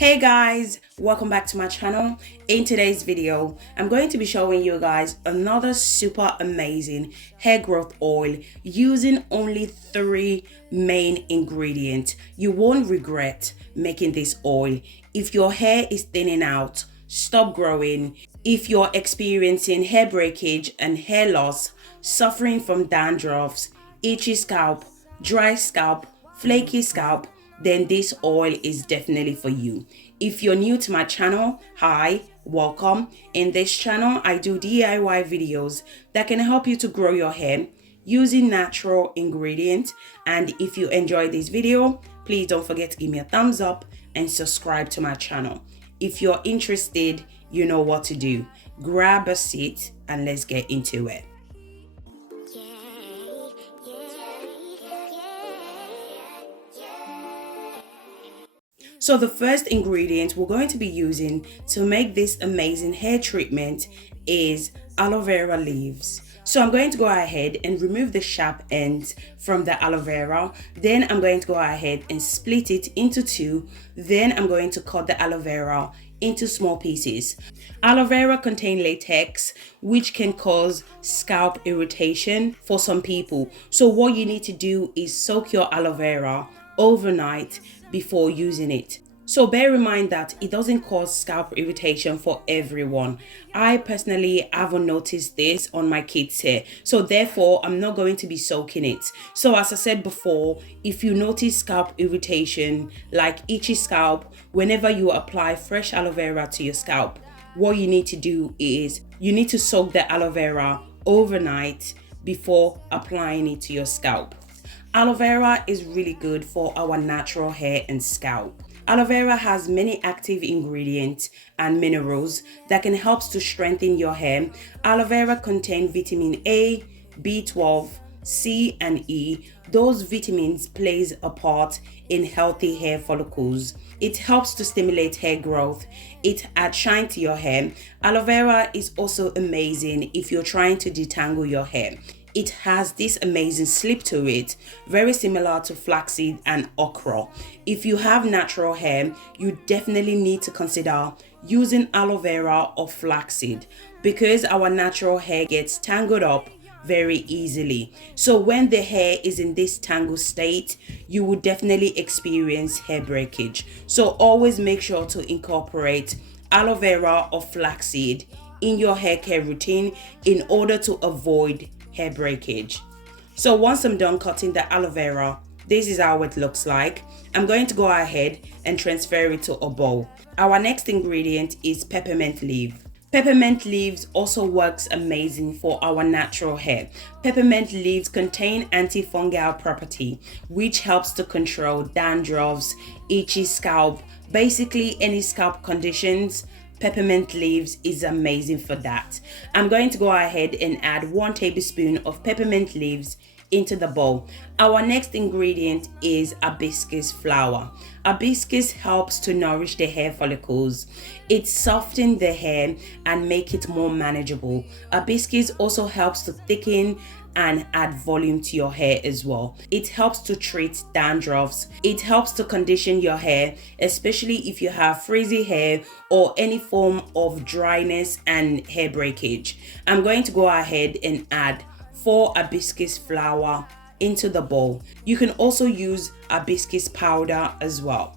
Hey guys, welcome back to my channel. In today's video, I'm going to be showing you guys another super amazing hair growth oil using only 3 main ingredients. You won't regret making this oil. If your hair is thinning out, stop growing. If you're experiencing hair breakage and hair loss, suffering from dandruffs, itchy scalp, dry scalp, flaky scalp, then this oil is definitely for you. If you're new to my channel, hi, welcome. In this channel, I do DIY videos that can help you to grow your hair using natural ingredients. And if you enjoy this video, please don't forget to give me a thumbs up and subscribe to my channel. If you're interested, you know what to do. Grab a seat and let's get into it. So the first ingredient we're going to be using to make this amazing hair treatment is aloe vera leaves. So I'm going to go ahead and remove the sharp ends from the aloe vera. Then I'm going to go ahead and split it into 2. Then I'm going to cut the aloe vera into small pieces. Aloe vera contains latex, which can cause scalp irritation for some people. So what you need to do is soak your aloe vera overnight before using it. So bear in mind that it doesn't cause scalp irritation for everyone. I personally haven't noticed this on my kids' hair, so therefore I'm not going to be soaking it. So as I said before, if you notice scalp irritation like itchy scalp whenever you apply fresh aloe vera to your scalp, what you need to do is you need to soak the aloe vera overnight before applying it to your scalp. Aloe vera is really good for our natural hair and scalp. Aloe vera has many active ingredients and minerals that can help to strengthen your hair. Aloe vera contains vitamin A, B12, C, and E. Those vitamins plays a part in healthy hair follicles. It helps to stimulate hair growth. It adds shine to your hair. Aloe vera is also amazing if you're trying to detangle your hair. It has this amazing slip to it, very similar to flaxseed and okra. If you have natural hair, you definitely need to consider using aloe vera or flaxseed because our natural hair gets tangled up very easily. So when the hair is in this tangled state, you will definitely experience hair breakage. So always make sure to incorporate aloe vera or flaxseed in your hair care routine in order to avoid hair breakage. So once I'm done cutting the aloe vera, this is how it looks like. I'm going to go ahead and transfer it to a bowl. Our next ingredient is peppermint leaf. Peppermint leaves also works amazing for our natural hair. Peppermint leaves contain antifungal property, which helps to control dandruffs, itchy scalp, basically any scalp conditions. Peppermint leaves is amazing for that. I'm going to go ahead and add 1 tablespoon of peppermint leaves into the bowl. Our next ingredient is hibiscus flower. Hibiscus helps to nourish the hair follicles. It softens the hair and make it more manageable. Hibiscus also helps to thicken and add volume to your hair as well. It helps to treat dandruffs. It helps to condition your hair, especially if you have frizzy hair or any form of dryness and hair breakage. I'm going to go ahead and add 4 hibiscus flower into the bowl. You can also use hibiscus powder as well.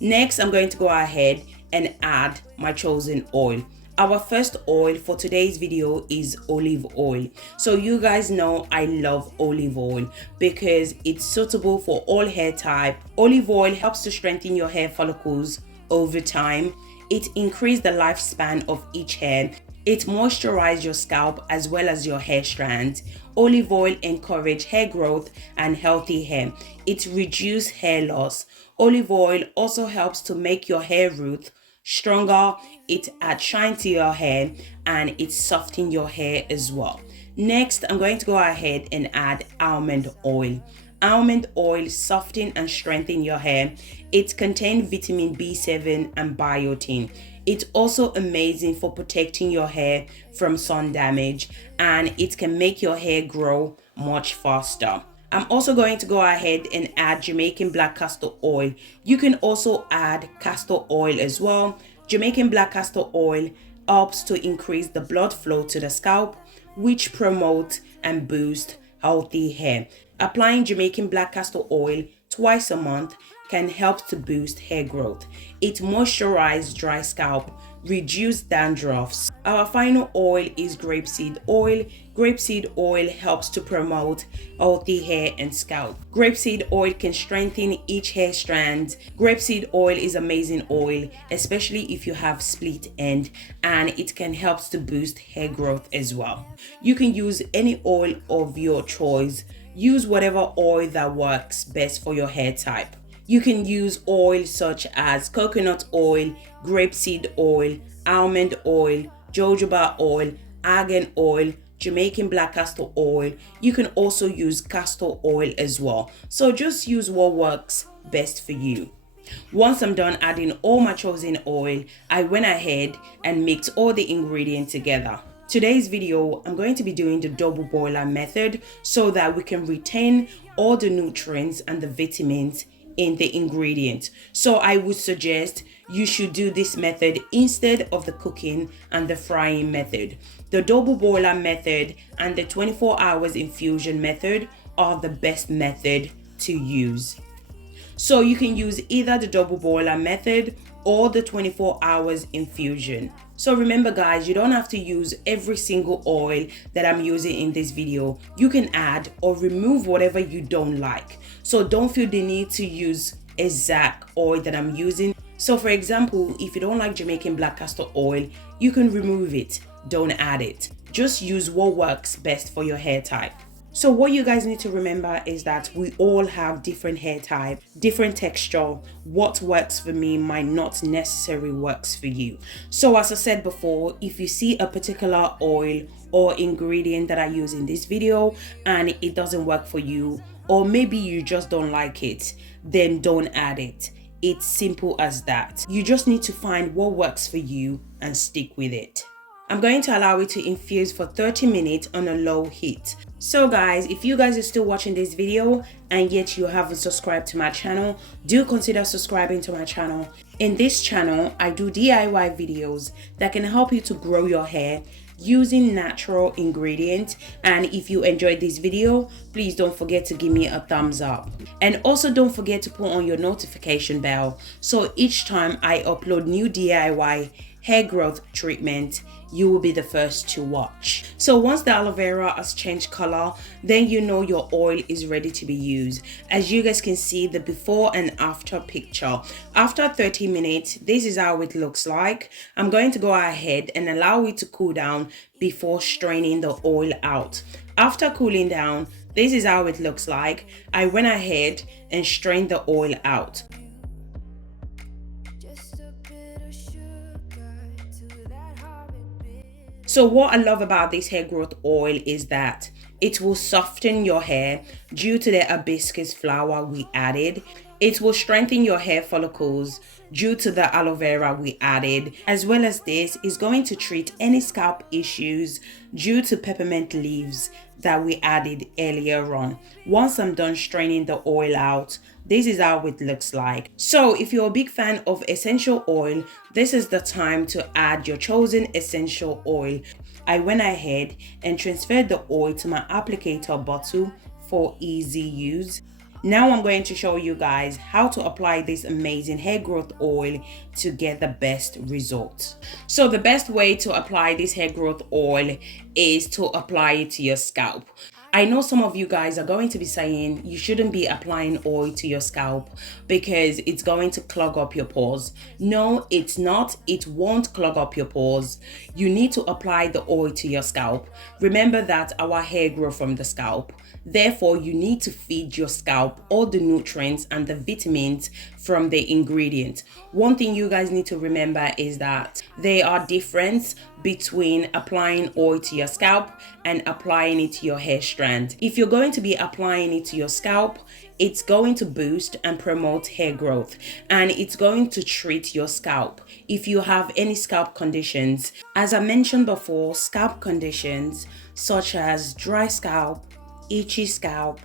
Next, I'm going to go ahead and add my chosen oil. Our first oil for today's video is olive oil. So you guys know I love olive oil because it's suitable for all hair type. Olive oil helps to strengthen your hair follicles over time. It increases the lifespan of each hair. It moisturizes your scalp as well as your hair strands. Olive oil encourages hair growth and healthy hair. It reduces hair loss. Olive oil also helps to make your hair root stronger. It adds shine to your hair and it softens your hair as well. Next, I'm going to go ahead and add almond oil. Almond oil softens and strengthens your hair. It contains vitamin B7 and biotin. It's also amazing for protecting your hair from sun damage and it can make your hair grow much faster. I'm also going to go ahead and add Jamaican black castor oil. You can also add castor oil as well. Jamaican black castor oil helps to increase the blood flow to the scalp, which promotes and boosts healthy hair. Applying Jamaican black castor oil twice a month can help to boost hair growth. It moisturizes dry scalp, reduce dandruffs. Our final oil is grapeseed oil. Grapeseed oil helps to promote healthy hair and scalp. Grapeseed oil can strengthen each hair strand. Grapeseed oil is amazing oil, especially if you have split end, and it can help to boost hair growth as well. You can use any oil of your choice. Use whatever oil that works best for your hair type. You can use oil such as coconut oil, grapeseed oil, almond oil, jojoba oil, argan oil, Jamaican black castor oil. You can also use castor oil as well. So just use what works best for you. Once I'm done adding all my chosen oil, I went ahead and mixed all the ingredients together. Today's video, I'm going to be doing the double boiler method so that we can retain all the nutrients and the vitamins in the ingredient. So I would suggest you should do this method instead of the cooking and the frying method. The double boiler method and the 24 hours infusion method are the best method to use. So you can use either the double boiler method or the 24 hours infusion. So remember guys, you don't have to use every single oil that I'm using in this video. You can add or remove whatever you don't like. So don't feel the need to use exact oil that I'm using. So for example, if you don't like Jamaican black castor oil, you can remove it, don't add it. Just use what works best for your hair type. So what you guys need to remember is that we all have different hair type, different texture. What works for me might not necessarily works for you. So as I said before, if you see a particular oil or ingredient that I use in this video and it doesn't work for you, or maybe you just don't like it, then don't add it. It's simple as that. You just need to find what works for you and stick with it. I'm going to allow it to infuse for 30 minutes on a low heat. So guys, if you guys are still watching this video and yet you haven't subscribed to my channel, do consider subscribing to my channel. In this channel, I do DIY videos that can help you to grow your hair using natural ingredients. And if you enjoyed this video, please don't forget to give me a thumbs up. And also don't forget to put on your notification bell so each time I upload new DIY hair growth treatment, you will be the first to watch. So once the aloe vera has changed color, then you know your oil is ready to be used. As you guys can see the before and after picture. After 30 minutes, this is how it looks like. I'm going to go ahead and allow it to cool down before straining the oil out. After cooling down, this is how it looks like. I went ahead and strained the oil out. So what I love about this hair growth oil is that it will soften your hair due to the hibiscus flower we added. It will strengthen your hair follicles due to the aloe vera we added, as well as this is going to treat any scalp issues due to peppermint leaves that we added earlier on. Once I'm done straining the oil out, this is how it looks like. So if you're a big fan of essential oil, this is the time to add your chosen essential oil. I went ahead and transferred the oil to my applicator bottle for easy use. Now I'm going to show you guys how to apply this amazing hair growth oil to get the best results. So the best way to apply this hair growth oil is to apply it to your scalp. I know some of you guys are going to be saying you shouldn't be applying oil to your scalp because it's going to clog up your pores. No, it's not. It won't clog up your pores. You need to apply the oil to your scalp. Remember that our hair grows from the scalp. Therefore, you need to feed your scalp all the nutrients and the vitamins from the ingredient. One thing you guys need to remember is that there are differences between applying oil to your scalp and applying it to your hair strand. If you're going to be applying it to your scalp, it's going to boost and promote hair growth, and it's going to treat your scalp if you have any scalp conditions. As I mentioned before, scalp conditions such as dry scalp, itchy scalp,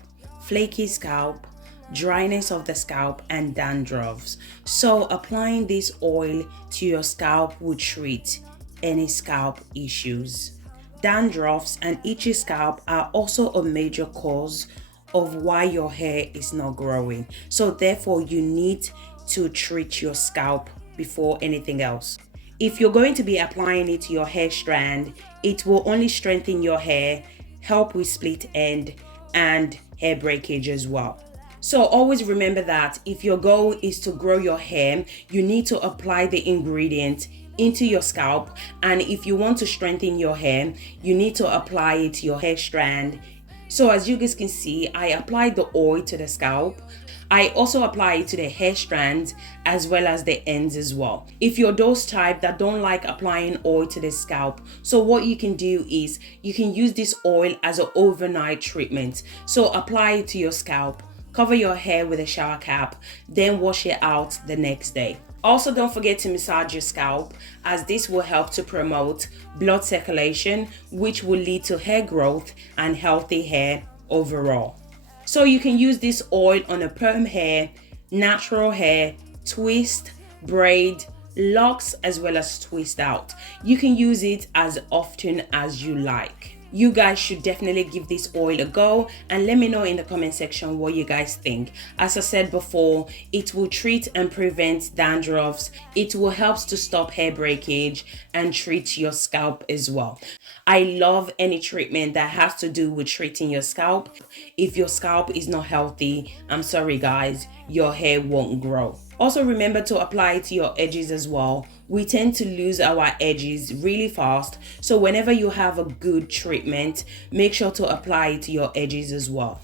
flaky scalp, dryness of the scalp, and dandruffs. So applying this oil to your scalp will treat any scalp issues. Dandruffs and itchy scalp are also a major cause of why your hair is not growing. So therefore you need to treat your scalp before anything else. If you're going to be applying it to your hair strand, it will only strengthen your hair, help with split end and hair breakage as well. So always remember that if your goal is to grow your hair, you need to apply the ingredient into your scalp, and if you want to strengthen your hair, you need to apply it to your hair strand. So as you guys can see, I applied the oil to the scalp. I also apply it to the hair strands as well as the ends as well. If you're those type that don't like applying oil to the scalp, so what you can do is you can use this oil as an overnight treatment. So apply it to your scalp, cover your hair with a shower cap, then wash it out the next day. Also, don't forget to massage your scalp, as this will help to promote blood circulation, which will lead to hair growth and healthy hair overall. So you can use this oil on a perm hair, natural hair, twist, braid, locks, as well as twist out. You can use it as often as you like. You guys should definitely give this oil a go and let me know in the comment section what you guys think. As I said before, it will treat and prevent dandruffs. It will help to stop hair breakage and treat your scalp as well. I love any treatment that has to do with treating your scalp. If your scalp is not healthy, I'm sorry guys, your hair won't grow. Also remember to apply it to your edges as well. We tend to lose our edges really fast, so whenever you have a good treatment, make sure to apply it to your edges as well.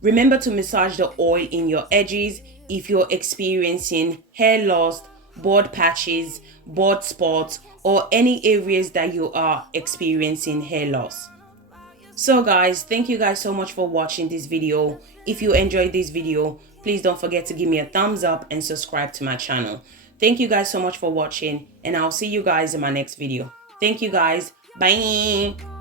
Remember to massage the oil in your edges if you're experiencing hair loss, bald patches, bald spots, or any areas that you are experiencing hair loss. So guys, thank you guys so much for watching this video. If you enjoyed this video, please don't forget to give me a thumbs up and subscribe to my channel. Thank you guys so much for watching, and I'll see you guys in my next video. Thank you guys. Bye.